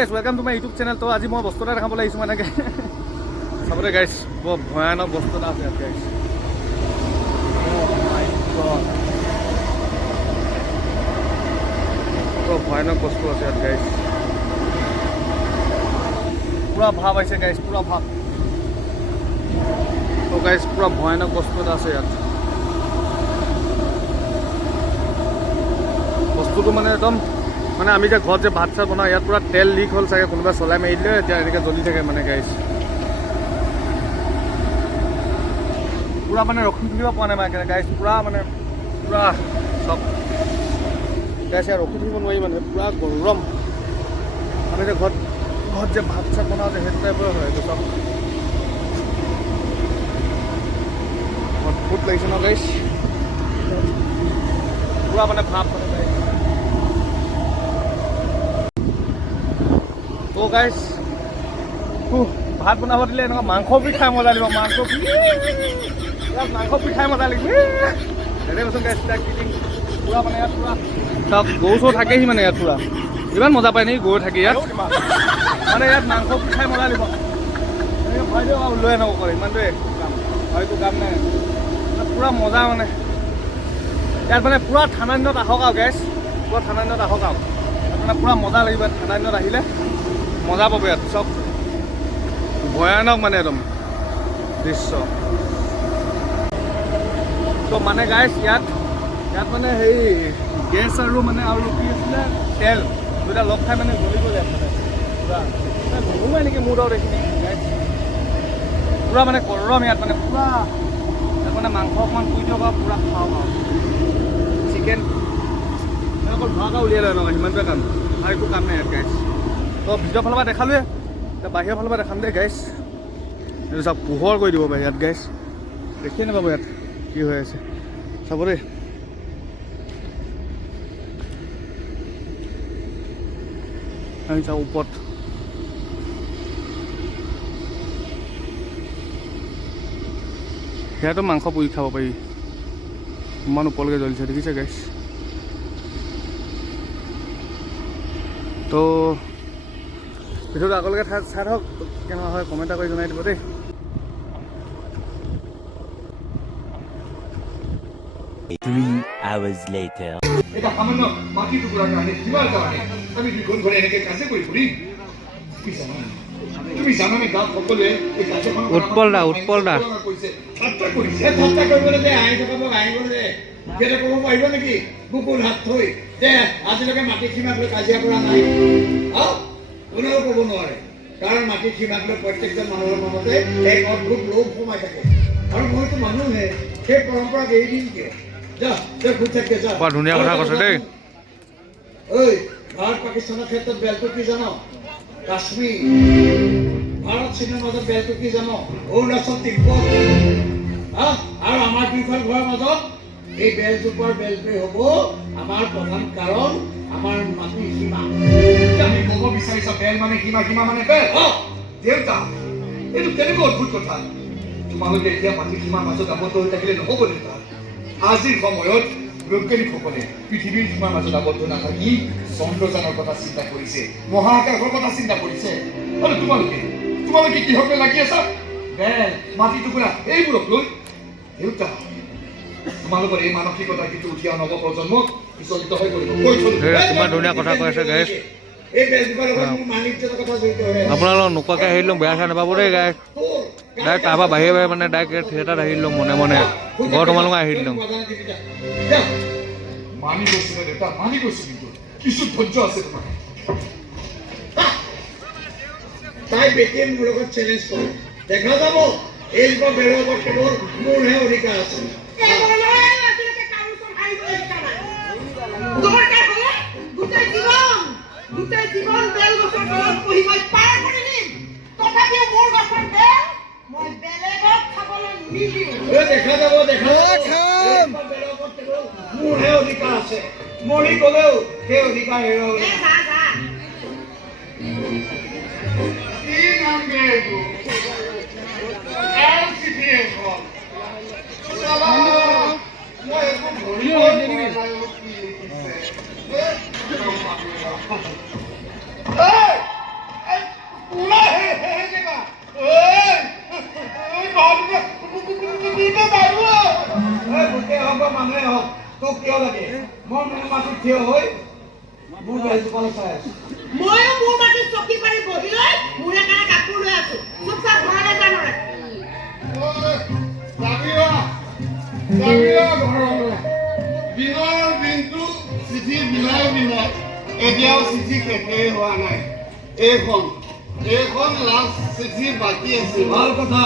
গাইছ welcome to my YouTube channel. তো আজি মই বস্তু এটা দেখাবলৈ আহিছোঁ মানে চাবলৈ গাইছ বৰ ভয়ানক বস্তু এটা আছে ইয়াত গাইছ। বৰ ভয়ানক বস্তু আছে ইয়াত গাইছ। পুৰা ভাৱ আহিছে গাইছ, পুৰা ভাৱ। তো গাইছ পুৰা ভয়ানক বস্তু এটা আছে ইয়াত। বস্তুটো মানে একদম মানে আমি যে ঘৰত যে ভাত চাত বনাওঁ ইয়াত পুৰা তেল লিক হ'ল চাগে, কোনোবাই চলাই মাৰি দিলে এতিয়া এনেকৈ জ্বলি থাকে মানে গাইছ। পুৰা মানে ৰখি থাকিব পৰা নাই মানে গাইছ, পুৰা মানে পুৰা চব গাইছ ইয়াত ৰখি থাকিব নোৱাৰি মানে, পুৰা গৰম। আমি যে ঘৰত যে ভাত চাত বনাওঁ যে সেইটো টাইপৰ হয় এইটো চব। অদ্ভুত লাগিছে ন গাইছ, পুৰা মানে ভাৱ মানে গাইছ। তো গাইছ ভাত বনাব দিলে এনেকুৱা মাংস পি খাই মজা লাগিব, মাংস পি খাই মজা লাগিব এনে কৈছোঁ গাইছ। পুৰা মানে ইয়াত পুৰা চব গৰু চৰু থাকেহি মানে ইয়াত পুৰা ইমান মজা পায় নেকি গৰু থাকি ইয়াত মানে ইয়াত মাংস পি খাই মজা লাগিব। এনেকৈ ভয় দিয়ক আৰু লৈ আনক কৰে ইমানটোৱে কাম, হয়তো কাম নাই পুৰা মজা মানে ইয়াত মানে পুৰা ঠাণ্ডা দিনত আহক আৰু গাইছ, পুৰা ঠাণ্ডা দিনত আহক আৰু মানে পুৰা মজা লাগিব ইয়াত। ঠাণ্ডা দিনত আহিলে মজা পাব ইয়াত, চব ভয়ানক মানে একদম দৃশ্য। তো মানে গাইছ ইয়াত মানে হেৰি গেছ আৰু মানে আৰু কি আছিলে তেল দুটা লগ খাই মানে জ্বলি গ'ল ইয়াত মানে পুৰা নোসোমাই নেকি মোৰ দৰত এইখিনি গাইছ। পুৰা মানে গৰম ইয়াত মানে পুৰা ইয়াত মানে মাংস অকণমান পুৰি দিয়ক আৰু পুৰা খাওক আৰু চিকেন অকল ধোৱাকৈ উলিয়াই লয় নহয়, সিমানটোৱে কাম আৰু একো কাম নাই ইয়াত গাইছ। তো ভিতৰৰ ফালৰ পৰা দেখালোৱে, এতিয়া বাহিৰৰ ফালৰ পৰা দেখাম দেই গাইছ। এইটো চব পোহৰ কৰি দিব পাৰে ইয়াত গাইছ, দেখিয়ে নাপাব ইয়াত কি হৈ আছে চাব দেই। আমি চাওঁ ওপৰত সেয়াতো মাংস পুৰি খাব পাৰি, ইমান ওপৰলৈকে জ্বলিছে দেখিছে গাইছ। তো ভিডিঅ'টো আগলৈকে চাই থাকক, কেনেকুৱা হয় কমেণ্ট কৰি জনাই দিব দেই। এটা সামান্য মাটি টুকুৰাৰ কাৰণে কিমান কাৰণে আমি দুখন ঘৰে এনেকে কাজে কৰি ফুৰিম? তুমি জানানে গাঁৱত সকলোৱে এই কাজখন উৎপল দা কৰিছে, ঠাট্টা কৰিছে। ঠাট্টা কৰিবলৈ যে আহি থকা মোক আহিবলৈ কেতিয়া ক'ব পাৰিব নেকি বুকুৰ হাত থৈ যে আজিলৈকে মাটি সীমাক লৈ কাজিয়া কৰা নাই? কোনেও ক'ব নোৱাৰে, কাৰণ মাটি সীমাক লৈ প্ৰত্যেকজন মানুহৰ মনতে এক অদ্ভুত লোভ সোমাই থাকে। আৰু মইতো মানুহে সেই পৰম্পৰাক এৰি দিম কিয়? ধুনীয়া কথা কৈছে দেই। ঐ ভাৰত পাকিস্তানৰ ক্ষেত্ৰত বেলটো কি জানো? কাশ্মীৰ। ভাৰত চীনৰ মাজত বেলটো কি জানো? অৰুণাচল তিব্বত। আৰু আমাৰ দুইখন ঘৰৰ মাজত এই বেলজোপাৰ বেলটোৱে হ'ব আমাৰ প্ৰধান কাৰণ, আমাৰ মাটিৰ সীমা। আমি ক'ব বিচাৰিছা বেল মানে সীমা, সীমা মানে বেল? দেউতা এইটো কেনেকুৱা অদ্ভুত কথা। তোমালোকে এতিয়া মাটিৰ সীমাৰ মাজত আবদ্ধ হৈ থাকিলে নহ'ব দেউতা। আজিৰ সময়ত বৈজ্ঞানিকসকলে পৃথিৱীৰ সীমাৰ মাজত আবদ্ধ নাথাকি চন্দ্ৰযানৰ কথা চিন্তা কৰিছে, মহাকাশৰ কথা চিন্তা কৰিছে। আৰু তোমালোকে কিহকে লাগি আছা? বেল, মাটি টুকুৰা এইবোৰক লৈ। দেউতা তোমালোকৰ এই মানসিকতা কিন্তু উঠি অহা নৱপ্ৰজন্মক বিচলিত হৈ পৰিব। তোমাৰ ধুনীয়া কথা কৈ আছে গাইছ, এই বেলজোপাৰ লগত মোৰ মানিকজনৰ কথা জড়িত হৈ আছে। আপোনালোক নোকোৱাকৈ আহি দিলোঁ, বেয়া চেয়া নাপাব দেই গাইছ। ডাইৰেক্ট তাৰপৰা বাহিৰে মানে ডাইৰেক্ট থিয়েটাৰত আহি দিলোঁ, মনে মনে ঘৰ তোমালোকে আহি দিলোঁ। মানি গৈছো দেউতা, মানি গৈছো, কিন্তু কিছু ধৈৰ্য আছে তোমাৰ। তাই বেটিয়ে মোৰ লগত চেলেঞ্জ কৰে, দেখা যাব এইজোপা বেৰৰ ওপৰত কেৱল মোৰহে অধিকাৰ আছে। গোটেই জীৱন বেল গছৰ তলত বহি মই পাৰ কৰি দিম, তথাপিও মোৰ গছৰ বেল মই বেলেগক খাবলৈ নিদিওঁ। দেখা যাব মোৰহে অধিকাৰ আছে, মৰি গলেও সেই অধিকাৰ হেৰুৱাব। কি নাম এইটো? মই একো ধৰিব নোৱাৰো। তোক কিয় লাগে মই মোৰ মাটিত থিয় হৈ মোৰ বেলটোপালে চাই আছো ময়ো মোৰ মাটিত চকী পাৰি বহি লৈ মূৰে কাণে কাপোৰ লৈ আছো চুপচাপ ঘৰলৈ যা নৰে দিনৰ দিনটো চিঠি বিলাই এতিয়াও চিঠি শেষেই হোৱা নাই এইখন লাষ্ট চিঠি বাকী আছে ভাল কথা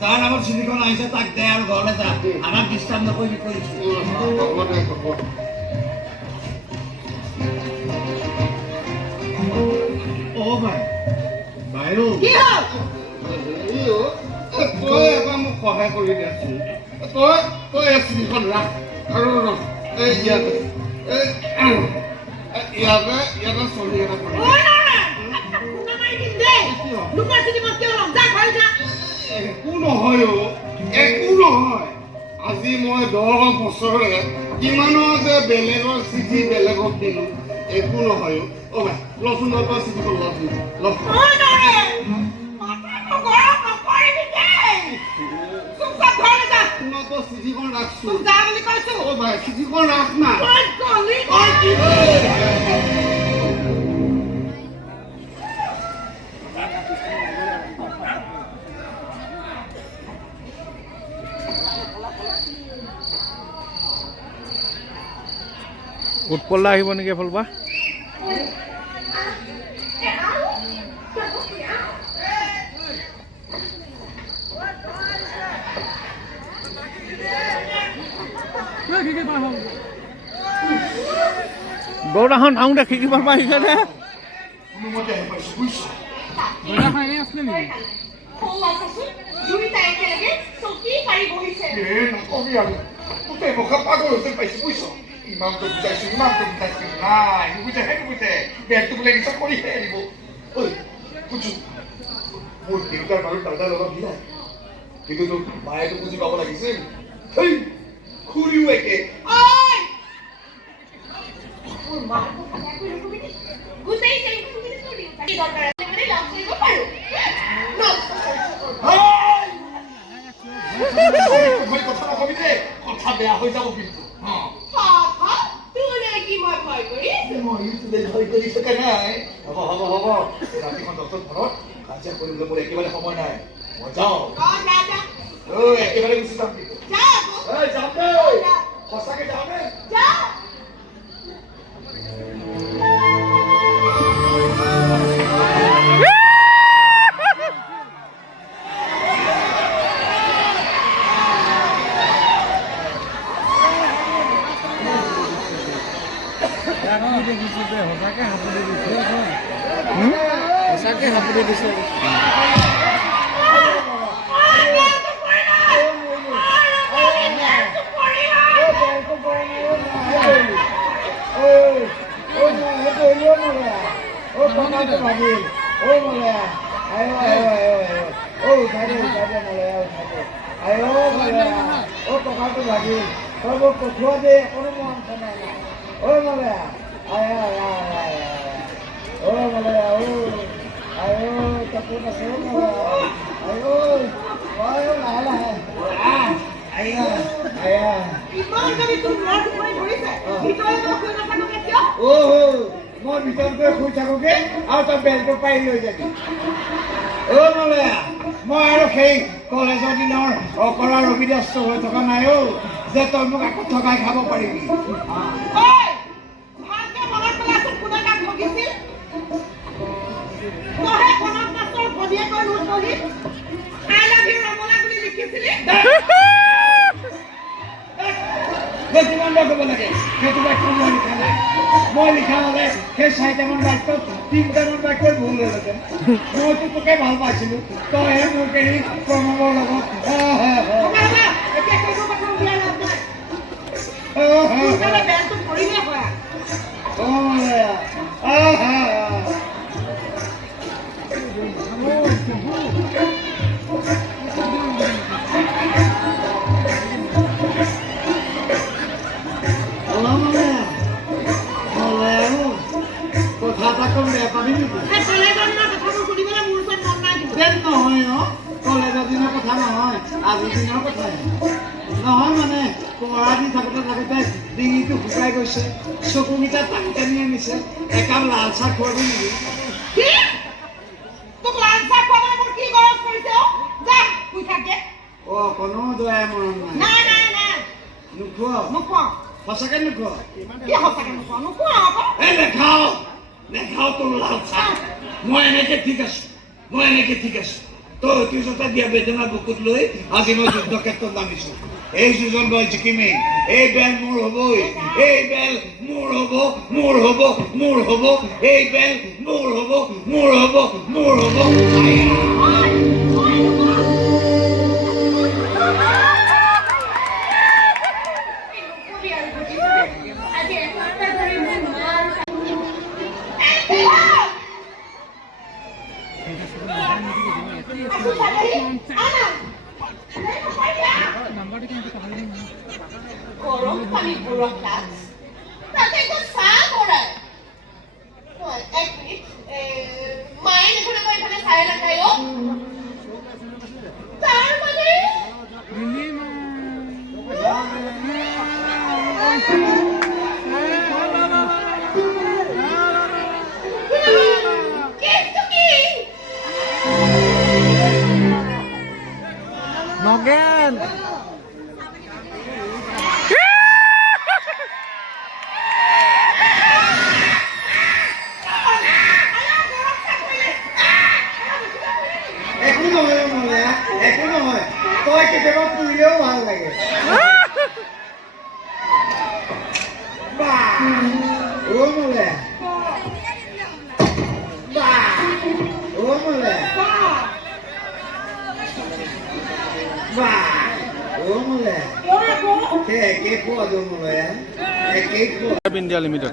যাৰ নামত চিঠিখন আহিছে তাক দে আৰু ঘৰলৈ যা আমাক ডিষ্টাৰ্ব নকৰিবি কৰিছো কি হ'ল তই এবাৰ মোক সহায় কৰি দিয়াচোন তই এই চিঠিখন ৰাখ আৰু ইয়াতে চলি এটা কৰি ঐ নৰে খুনা মাৰি দিম দেই লুকা চিঠি মই কিয় ল'ম যা ঘৰলৈ যা একো নহয় একো নহয় আজি মই 10 বছৰে কিমানৰ যে বেলেগৰ চিঠি বেলেগক দিলো একো নহয় ভাই লচোন তই চিঠিখন ল ঐ নৰে মাথাটো গৰম নকৰিবি দেই চুপচাপ ঘৰলৈ যা তই চিঠিখন ৰাখছো তোক যা বুলি কৈছো ভাই চিঠিখন ৰাখ না তই গলি উৎপলদা আহিব নেকি এফালৰ পৰা গৌৰাখন থাকোঁতে খিৰিকী পাৰ পৰা আহিছে দে কোনোমতে আহি পাইছো বুজিছ গৌৰাখন এনেই আছিলে নেকি দুইটা একেলগে চকী পাৰি বহিছে নকবি আৰু গোটেই মুখা পাগল হৈছে পাইছো বুজিছ ইমানটো বুজাইছো নাই নুবুজে বেগটো বোলে ৰিচাৰ্জ কৰিহে আনিব ঐ বুজো মোৰ দেউতাৰ বাৰু দাদাৰ লগত মিলাই কিন্তু তোৰ মায়েতো বুজি পাব লাগিছিল হেই খুৰীও একে ঐ মোৰ মাৰটো কথা কৈ ৰখিবি নি গোটেই চেলিটো তুমি কৰি কি দৰকাৰ আছে মানে লগ কৰিব পাৰো মই কথা নকবি দে কথা বেয়া হৈ যাব কিন্তু ভয় কৰিছো মই তোলে ভয় কৰি থকা নাই হ'ব ৰাতিখন দহটাত ঘৰত কাজিয়া কৰিবলৈ মোৰ একেবাৰে সময় নাই মই যাওঁ একেবাৰে গুচি যাম কিন্তু যাম দেই সঁচাকে যাওঁ দেই সঁচাকে হাপুৰি দিছে মই ভিতৰত গৈ শুই থাকোগে আৰু তই বেলটো পাৰি লৈ যাবি মলয়া মই আৰু সেই কলেজৰ দিনৰ অকৰা ৰবিদাস্ত হৈ থকা নাই যে তই মোক আকৌ ঠগাই খাব পাৰিবি কিমান বাৰ ক'ব লাগে সেইটো বাক্য মই লিখা নাই মই লিখা হ'লে সেই 4টামান বাক্যত 3টামান বাক্যই ভুল হ'লহেঁতেন মইতো তোকে ভাল পাইছিলো তইহে মোক এৰি প্ৰণৱৰ লগত নহয় কলেজৰ দিনৰ কথা নহয় আজিৰ দিনৰ কথা নহয় মানে পঢ়া দি থাকোঁতে ডিঙিটো শুকাই গৈছে, চকুকেইটা টানি টানি আনিছে। একাপ লাল চাহ খুৱাবি নেকি? কি? তোক লাল চাহ খোৱাবলৈ মোৰ কি গৰজ কৰিছে অ? যা, শুই থাকে। কোনো দয়া মৰম নাই। নাই। নোখোৱা? নোখোৱাওঁ। সঁচাকে নোখোৱা? কি সঁচাকে নোখোৱাওঁ? নোখোৱাওঁ আকৌ। নেখাও তোৰ লাল চাহ। মই এনেকে ঠিক আছো। তই অতীজতে দিয়া বেদনা বুকুত লৈ আজি মই যুদ্ধক্ষেত্ৰত নামিছো। এই যুঁজন মই জিকিমেই। এই বেল মোৰ হবই। এই বেল মোৰ হব। এই বেল মোৰ হব। আজি এসপ্তাহ ধৰি মোৰ মাৰ গৰম পানী বৰফ গ্লাছ তাতে একো চাহ বনায়। এক মিনিট মায়ে দেখোন আকৌ এইফালে চাই নাখায় অ। তাৰ মানে কেছটো কি? নগেন একো নহয়। তই কেতিয়াবা ফুৰিলেও ভাল লাগে। ইণ্ডিয়া লিমিটেড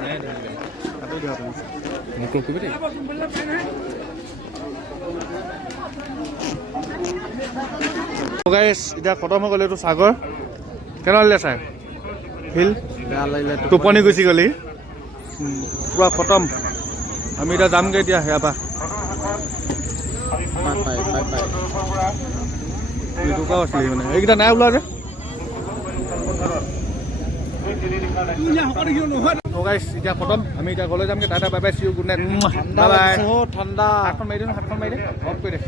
এতিয়া খতম হৈ গ'ল এইটো সাগৰ। কেনে লাগিলে চাই? ফিল বেয়া লাগিলে, টোপনি গুচি গ'লি পুৰা খতম। আমি এতিয়া যামগৈ এতিয়া সেয়া পৰা দুটকাও আছিলে মানে এইকেইটা নাই ওলোৱা যে। এতিয়া খতম। আমি এতিয়া ঘৰলৈ যামগৈ। Tata bye bye, see you, good night, bye bye. ঠাণ্ডা হাতখন মাৰি দে, অফ কৰি দে।